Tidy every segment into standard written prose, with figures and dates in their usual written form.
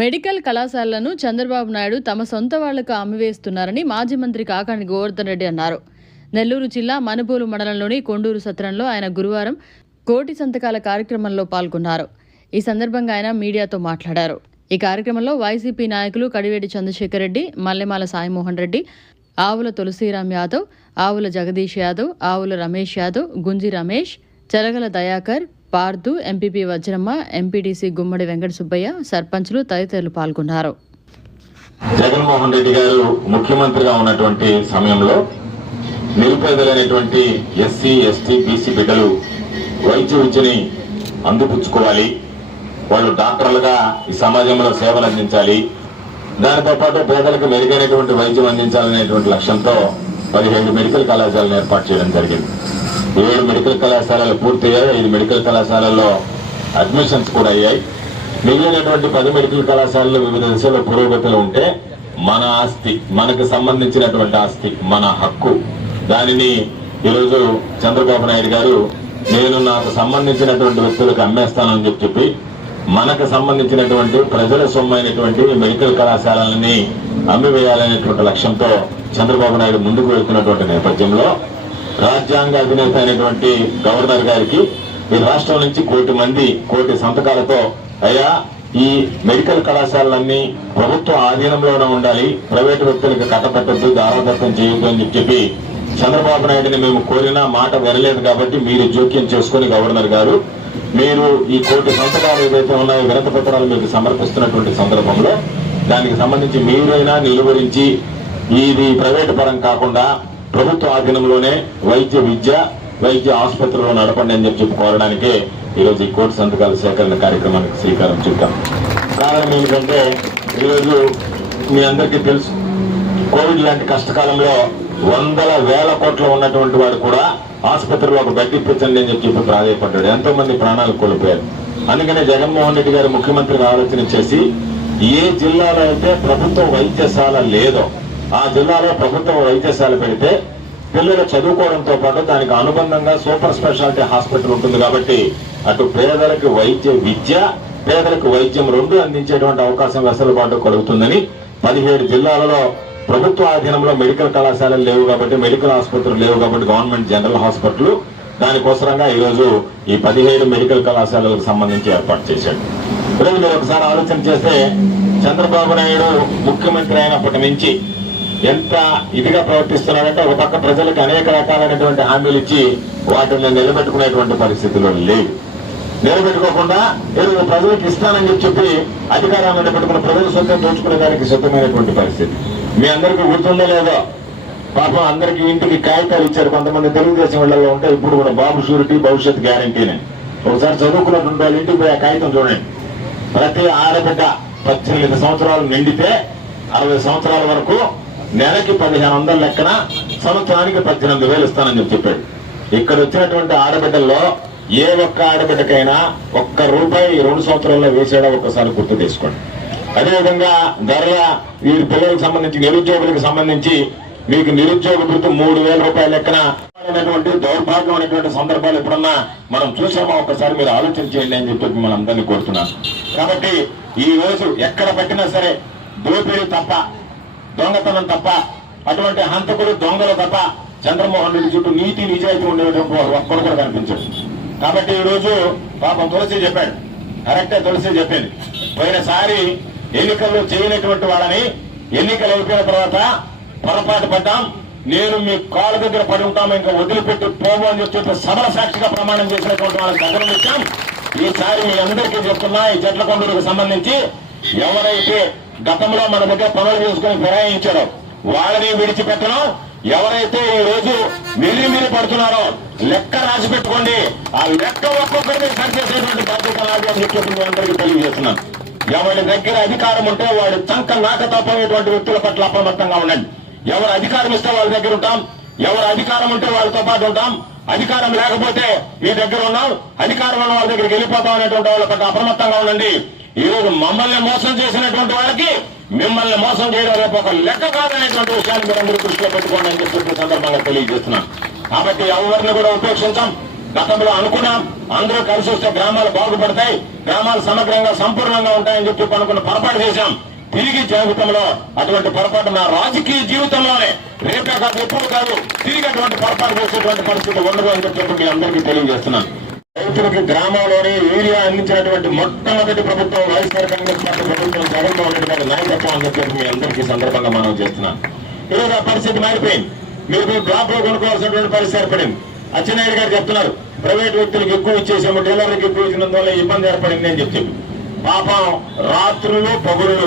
Medical కళాశాలలను చంద్రబాబు నాయుడు తమ సొంత వాళ్లకు అమ్మివేస్తున్నారని మాజీ మంత్రి కాకాని గోవర్ధన్ రెడ్డి అన్నారు. నెల్లూరు జిల్లా మనుబోలు మండలంలోని కొండూరు సత్రంలో ఆయన గురువారం కోటి సంతకాల కార్యక్రమంలో పాల్గొన్నారు. ఈ సందర్భంగా ఆయన మీడియాతో మాట్లాడారు. ఈ కార్యక్రమంలో వైసీపీ నాయకులు కడివేటి చంద్రశేఖర్ రెడ్డి, మల్లెమాల సాయిమోహన్ రెడ్డి, ఆవుల తులసీరామ్ యాదవ్, ఆవుల జగదీష్ యాదవ్, ఆవుల రమేష్ యాదవ్, గుంజి రమేష్, చెరగల దయాకర్, పార్దు, ఎంపీపీ వజ్రమ్మ, ఎంపీటీసీ గుమ్మడి వెంకట సుబ్బయ్య, సర్పంచ్లు తదితరులు పాల్గొన్నారు. జగన్మోహన్ రెడ్డి గారు ముఖ్యమంత్రిగా ఉన్నటువంటి సమయంలో నిరుపేదలైనటువంటి ఎస్సీ, ఎస్టీ, బీసీ బిడ్డలు వైద్య విద్యని అందిపుచ్చుకోవాలి, వాళ్ళు డాక్టర్లుగా ఈ సమాజంలో సేవలు అందించాలి, దానితో పాటు పేదలకు మెరుగైనటువంటి వైద్యం అందించాలనేటువంటి లక్ష్యంతో 17 మెడికల్ కళాశాలను ఏర్పాటు చేయడం జరిగింది. 7 మెడికల్ కళాశాలలు పూర్తయ్యాయి. 5 మెడికల్ కళాశాలల్లో అడ్మిషన్స్ కూడా అయ్యాయి. మిగిలినటువంటి 10 మెడికల్ కళాశాలలు వివిధ దిశలో పురోగతిలో ఉంటే మన ఆస్తి, మనకు సంబంధించినటువంటి ఆస్తి, మన హక్కు, దానిని ఈరోజు చంద్రబాబు నాయుడు గారు నేను నాకు సంబంధించినటువంటి వ్యక్తులకు అమ్మేస్తానని చెప్పి మనకు సంబంధించినటువంటి ప్రజల సొమ్మైనటువంటి మెడికల్ కళాశాలలని అమ్మివేయాలనేటువంటి లక్ష్యంతో చంద్రబాబు నాయుడు ముందుకు వెళ్తున్నటువంటి నేపథ్యంలో రాజ్యాంగ అధినేత అయినటువంటి గవర్నర్ గారికి ఈ రాష్ట్రం నుంచి 1 కోటి మంది కోటి సంతకాలతో అయ్యా ఈ మెడికల్ కళాశాలలన్నీ ప్రభుత్వ ఆధీనంలోనే ఉండాలి, ప్రైవేటు వ్యక్తులకు కట్టబెట్టద్దు, దారాదత్తం చేయొద్దు అని చెప్పి చంద్రబాబు నాయుడిని మేము కోరినా మాట వినలేదు. కాబట్టి మీరు జోక్యం చేసుకుని గవర్నర్ గారు మీరు ఈ 1 కోటి సంతకాలు ఏదైతే ఉన్నాయో వినతి పత్రాలు మీకు సమర్పిస్తున్నటువంటి సందర్భంలో దానికి సంబంధించి మీరైనా నిలువరించి ఇది ప్రైవేటు పరం కాకుండా ప్రభుత్వ ఆధీనంలోనే వైద్య విద్య, వైద్య ఆసుపత్రులు నడపండి అని చెప్పి కోరడానికే ఈరోజు ఈ 1 కోటి సంతకాల సేకరణ కార్యక్రమానికి శ్రీకారం చుట్టాం. కారణం ఏమిటంటే ఈరోజు మీ అందరికీ తెలుసు, కోవిడ్ లాంటి కష్టకాలంలో వందల వేల కోట్లు ఉన్నటువంటి వాడు కూడా ఆసుపత్రిలో ఒక బెడ్ ఇప్పించండి అని చెప్పి ప్రాధాయపడ్డాడు. ఎంతో మంది ప్రాణాలు కోల్పోయారు. అందుకనే జగన్మోహన్ రెడ్డి గారు ముఖ్యమంత్రిగా ఆలోచన చేసి ఏ జిల్లాలో అయితే ప్రభుత్వ వైద్యశాల లేదో ఆ జిల్లాలో ప్రభుత్వ వైద్యశాల పెడితే పిల్లలు చదువుకోవడంతో పాటు దానికి అనుబంధంగా సూపర్ స్పెషాలిటీ హాస్పిటల్ ఉంటుంది. కాబట్టి అటు పేదలకు వైద్య విద్య, పేదలకు వైద్యం రెండు అందించేటువంటి అవకాశం వెసులుబాటు కలుగుతుందని 17 జిల్లాలలో ప్రభుత్వ ఆధీనంలో మెడికల్ కళాశాలలు లేవు కాబట్టి, మెడికల్ ఆసుపత్రులు లేవు కాబట్టి గవర్నమెంట్ జనరల్ హాస్పిటల్ దానికోసరంగా ఈరోజు ఈ 17 మెడికల్ కళాశాలలకు సంబంధించి ఏర్పాటు చేశాడు. ఈరోజు మీరు ఒకసారి ఆలోచన చేస్తే చంద్రబాబు నాయుడు ముఖ్యమంత్రి అయినప్పటి నుంచి ఎంత ఇదిగా ప్రవర్తిస్తున్నాడంటే ఒక పక్క ప్రజలకు అనేక రకాలైనటువంటి హామీలు ఇచ్చి వాటిని నిలబెట్టుకునేటువంటి పరిస్థితుల్లో లేవు. నిలబెట్టుకోకుండా ఏదో ప్రజలకు ఇస్తానని చెప్పి అధికారాన్ని నిలబెట్టుకున్న ప్రజల సొంతం దోచుకునే దానికి సిద్ధమైనటువంటి పరిస్థితి. మీ అందరికీ గుర్తుందో లేదో, పాపం అందరికీ ఇంటికి కాగితాలు ఇచ్చారు. కొంతమంది తెలుగుదేశం వాళ్ళలో ఉంటే ఇప్పుడు కూడా బాబు షూరిటీ భవిష్యత్ గ్యారంటీని ఒకసారి చదువుకున్నటువంటి వాళ్ళు ఇంటికి పోయి ఆ కాగితం చూడండి. ప్రతి ఆడబిడ్డ 18 సంవత్సరాలు నిండితే 60 సంవత్సరాల వరకు నెలకి 1500 లెక్కన సంవత్సరానికి 18,000 ఇస్తానని చెప్పాడు. ఇక్కడ వచ్చినటువంటి ఆడబిడ్డల్లో ఏ ఒక్క ఆడబిడ్డకైనా ₹1 2 సంవత్సరాల్లో వేసాడో ఒక్కసారి గుర్తు తీసుకోండి. అదేవిధంగా ధరల ఈ పిల్లలకు సంబంధించి నిరుద్యోగులకు సంబంధించి మీకు నిరుద్యోగ వృత్తి ₹3,000 లెక్కన అనేటువంటి దౌర్భాగ్యం అనేటువంటి సందర్భాలు ఎప్పుడన్నా మనం చూసామో ఒక్కసారి మీరు ఆలోచన చేయండి అని చెప్పి మనం అందరినీ కోరుతున్నాను. కాబట్టి ఈ రోజు ఎక్కడ పట్టినా సరే దోపిడీ తప్ప, దొంగతనం తప్ప, అటువంటి హంతకుడు దొంగలు తప్ప చంద్రమోహన్ రెడ్డి చుట్టూ నీతి నిజాయితీ ఉండేటువంటి ఒక్కడు కూడా కనిపించదు. కాబట్టి ఈ రోజు పాపం తులసి చెప్పాడు, కరెక్టే తులసి చెప్పింది. పోయినసారి ఎన్నికల్లో చేయనటువంటి వాళ్ళని ఎన్నికలు అయిపోయిన తర్వాత పొరపాటు పడ్డాం, నేను మీ కాళ్ళ దగ్గర పడి ఉంటాము, ఇంకా వదిలిపెట్టి పోము అని చెప్పి సభల సాక్షిగా ప్రమాణం చేసినటువంటి వాళ్ళకి దగ్గర ఇచ్చాం. ఈసారి మీ అందరికీ చెప్తున్నా, ఈ చెట్ల కొండలకు సంబంధించి ఎవరైతే గతంలో మన దగ్గర పనులు చేసుకుని ఫిరాయించారో వాళ్ళని విడిచిపెట్టడం, ఎవరైతే ఈ రోజు మిల్లి పడుతున్నారో లెక్క రాసి పెట్టుకోండి. ఆ లెక్క ఒక్కొక్కరిని సరిచేసేటువంటి బాధ్యత నాది అని చెప్పి మీ అందరికీ తెలియజేస్తున్నాను. ఎవరి దగ్గర అధికారం ఉంటే వాడు చంక నాక తప్పేటువంటి వ్యక్తుల పట్ల అప్రమత్తంగా ఉండండి. ఎవరు అధికారం ఇస్తే వాళ్ళ దగ్గర ఉంటాం, ఎవరు అధికారం ఉంటే వాళ్ళతో పాటు ఉంటాం, అధికారం లేకపోతే మీ దగ్గర ఉన్నాం, అధికారం ఉన్న వాళ్ళ దగ్గరికి వెళ్ళిపోతాం అనేటువంటి వాళ్ళ పట్ల అప్రమత్తంగా ఉండండి. ఈ రోజు మమ్మల్ని మోసం చేసినటువంటి వాళ్ళకి మిమ్మల్ని మోసం చేయడం రేపు ఒక లెక్క కాదనేటువంటి విషయాన్ని మీరు అందరూ దృష్టిలో పెట్టుకోండి అని చెప్పి సందర్భంగా తెలియజేస్తున్నాను. కాబట్టి ఎవరిని కూడా ఉపేక్షించాం. గతంలో అనుకున్నాం అందరూ కలిసి వస్తే గ్రామాలు బాగుపడతాయి, గ్రామాలు సమగ్రంగా సంపూర్ణంగా ఉంటాయని చెప్పి అనుకున్న పొరపాటు చేశాం. తిరిగి జీవితంలో అటువంటి పొరపాటు నా రాజకీయ జీవితంలోనే రేపే కాదు ఎప్పుడు కాదు తిరిగి అటువంటి పొరపాటు చేసేటువంటి పరిస్థితి ఉండదు అని చెప్పి మీ అందరికీ తెలియజేస్తున్నాను. రైతులకు గ్రామంలోనే యూరియా అందించినటువంటి మొట్టమొదటి ప్రభుత్వం వైఎస్ఆర్ కాంగ్రెస్ పార్టీ ప్రభుత్వం జగన్మోహన్ రెడ్డి గారి నాయకత్వం అని చెప్పి మీ అందరికీ సందర్భంగా మనం చేస్తున్నాను. ఈరోజు ఆ పరిస్థితి మారిపోయింది. మీరు బ్లాక్ లో కొనుక్కోవాల్సినటువంటి పరిస్థితి ఏర్పడింది. అచ్చెన్నాయుడు గారు చెప్తున్నారు ప్రైవేట్ వ్యక్తులకు ఎక్కువ ఇచ్చేసాము, డీలర్లకు ఎక్కువ ఇచ్చినందువల్ల ఇబ్బంది ఏర్పడింది అని చెప్పి. పాపం రాత్రులు పగులు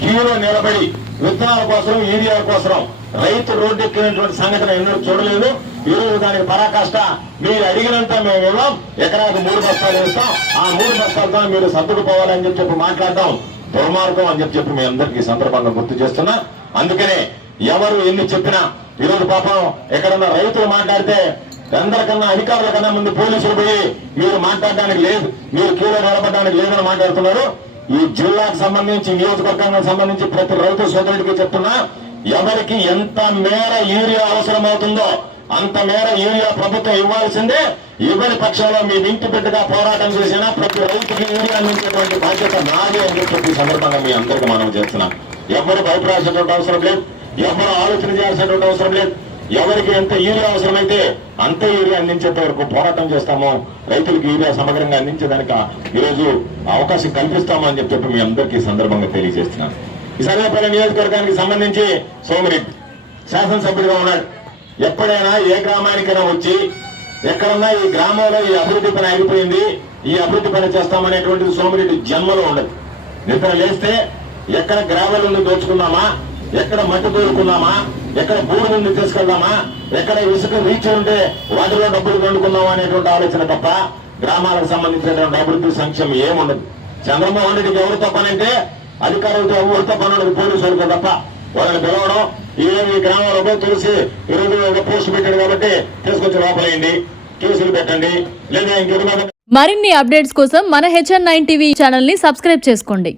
క్యూలో నిలబడి విత్తనాల కోసం యూరియా కోసం రైతు రోడ్డు ఎక్కినటువంటి సంఘటన ఎన్నడూ చూడలేదు. ఈ రోజు దానికి పరాకాష్ట మీరు అడిగినంత మేము ఇవ్వం, ఎకరాకు 3 బస్తాలు ఇస్తాం, ఆ 3 బస్తాలతో మీరు సర్దుకుపోవాలని చెప్పి మాట్లాడడం దుర్మార్గం అని చెప్పి మీ అందరికీ సందర్భంగా గుర్తు చేస్తున్నా. అందుకనే ఎవరు ఎన్ని చెప్పినా ఈరోజు పాపం ఎక్కడన్నా రైతులు మాట్లాడితే అందరికన్నా అధికారుల కన్నా ముందు పోలీసులు పోయి మీరు మాట్లాడడానికి లేదు, మీరు క్యూలో నిలబడడానికి లేదని మాట్లాడుతున్నారు. ఈ జిల్లాకు సంబంధించి నియోజకవర్గానికి సంబంధించి ప్రతి రైతు సోదరుడికి చెప్తున్నా, ఎవరికి ఎంత మేర యూరియా అవసరం అవుతుందో అంత మేర యూరియా ప్రభుత్వం ఇవ్వాల్సిందే. ఇవ్వని పక్షంలో మీ ఇంటి బిడ్డగా పోరాటం చేసినా ప్రతి రైతుకి యూరియా అందించేటువంటి బాధ్యత నాది అని చెప్పి సందర్భంగా మీ అందరికీ మనం చేస్తున్నాం. ఎవరు భయపడాల్సినటువంటి అవసరం లేదు, ఎవరు ఆలోచన చేయాల్సినటువంటి అవసరం లేదు. ఎవరికి ఎంత యూరియా అవసరమైతే అంతే యూరియా అందించేంత వరకు పోరాటం చేస్తామో, రైతులకు యూరియా సమగ్రంగా అందించేదానికి ఈరోజు అవకాశం కల్పిస్తామని చెప్పి మీ అందరికీ సందర్భంగా తెలియజేస్తున్నాను. ఈ సర్వేపల్లి నియోజకవర్గానికి సంబంధించి సోమిరెడ్డి శాసనసభ్యుడిగా ఉన్నాడు. ఎప్పుడైనా ఏ గ్రామానికైనా వచ్చి ఎక్కడన్నా ఈ గ్రామంలో ఈ అభివృద్ధి పని ఆగిపోయింది, ఈ అభివృద్ధి పని చేస్తామనేటువంటిది సోమిరెడ్డి జన్మలో ఉండదు. నిద్ర లేస్తే ఎక్కడ గ్రావెల్ నుండి దోచుకుందామా, ఎక్కడ మట్టి దోరుకుందామా, ఎక్కడ భూమి నుండి తీసుకెళ్దామా, ఎక్కడ ఇసుక రీచ్ ఉంటే వాటిలో డబ్బులు కొనుక్కుందామా అనేటువంటి ఆలోచన తప్ప గ్రామాలకు సంబంధించినటువంటి అభివృద్ధి సంక్షేమం ఏముండదు. చంద్రమోహన్ రెడ్డికి ఎవరితో పని అంటే అధికారులతో ఎవరితో పని ఉండదు, పోలీసులతో తప్ప. వాళ్ళని పిలవడం, ఈ గ్రామంలో పోయి తెలిసి ఈరోజు ఒక పోస్ట్ పెట్టాడు కాబట్టి తీసుకొచ్చి లోపలేయండి, కేసులు పెట్టండి, లేదా ఇంకెవరి మరిన్ని అప్డేట్స్ కోసం మన HN9 టీవీ ఛానల్ ని సబ్స్క్రైబ్ చేసుకోండి.